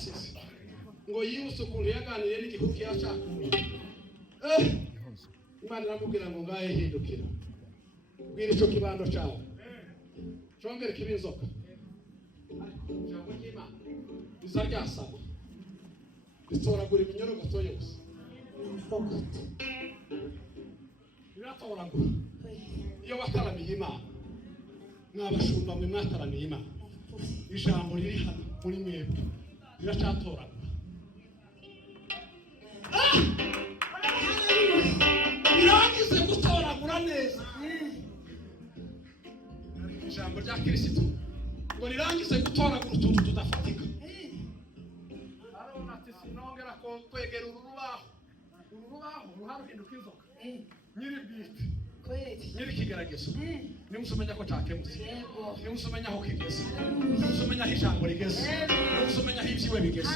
yasize ngo yibuse ukuntu yaganiriye n'igihugu yashaka. Imana iramubwira ngo ngahe hindukira bwira icyo kibando cyawe cyongere kibe inzoka. Ijambo ry'Imana riza ryasaba ritoragura iminyorogoto yose, riratoragura. Iyo wataramiye Imana, mwabashumba mwe mwataramiye Imana, ijambo riri hano muri mwebwe riracatoragura. Rirangize gutoragura neza. Ijambo rya Kristo ngo rirangize gutoragura utuntu tudafatika. Arona ati sinongera ko kwegera urubaho ruharuhinduka inzoka. Nyiri bwite nyiri kigeragezo nimusomenya ko cyakemutse, nimusomenya aho kigeze, nimusomenya aho ijambo rigeze, nimusomenya aho ibyiwe bigeze.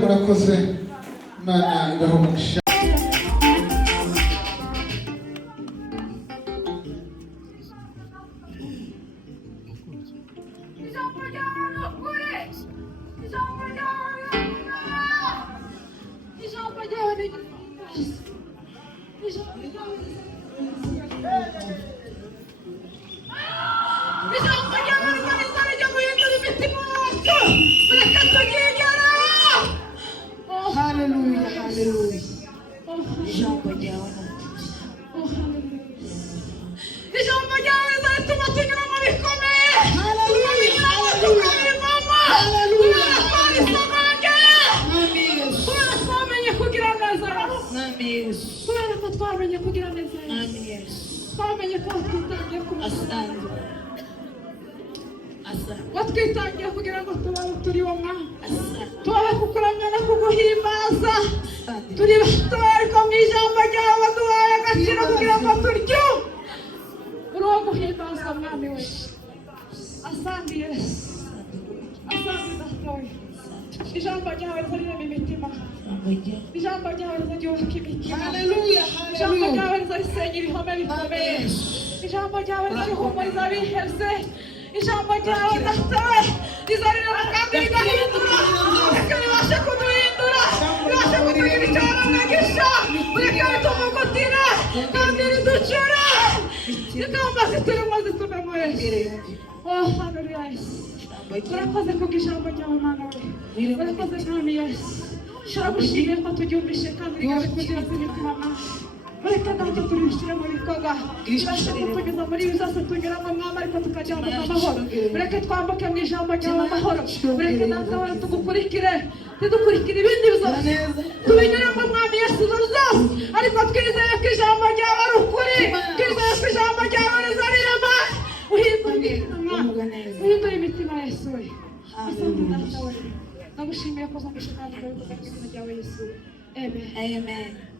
murakoze Imana ibaho umugisha. Hallelujah, hallelujah. Ijambo ryawe ijambo ryawe rizatuma tunyura mu bikomeye. Hallelujah, hallelujah. Kubera twamenye kugira neza, kubera ko twamenye kugira neza, twamenye ko twitangiye ku musanzu, watwitangiye kugira ngo tubaho turi wo mwami, tubaho kukuramya no kuguhimbaza. Turi batoya ariko mu ijambo ryawe waduhaye agaciro kugira ngo turyumve. Uri uwo guhimbaza mwami we. Asante Yesu, asante datoya. Ijambo ryawe rizarema imitima, ijambo ryawe rizaryubaka imitima. Hallelujah, Ijambo ryawe rizarisenya ibihome bikomeye, ijambo ryawe rizarihumuriza abihebye. Ijambo ryawe datoya rizarema kandi rigahindura, reka ribashe kuduhindura, ribashe kutugira icyaro umugisha, reka ritumugutire kandi riducure, rikamba ziturimo zitunamure. Oh, hallelujah Yesu, urakoze kuko ijambo ryawe Mana we, urakoze mwami Yesu. Turagushimiye ko turyumvishe kandi rikabikugira imitima Mana. Reka data turibishyire mu bikorwa, ribashe kutugeza muri ibi byose tunyuramo mwami, ariko tukajyana amahoro. Ureke twambuke mu ijambo ryawe amahoro, ureke data we tugukurikire, ntidukurikire ibindi byose, tubinyuremo mwami Yesu zose, ariko twizeye ko ijambo ryawe ari ukuri, twizeye ko ijambo ryawe rizarirema. Uhindure imitima Yesu we. Asante data we, nagushimiye ko uzamwishe kandi ukabivuga mu izina ryawe Yesu. Amen.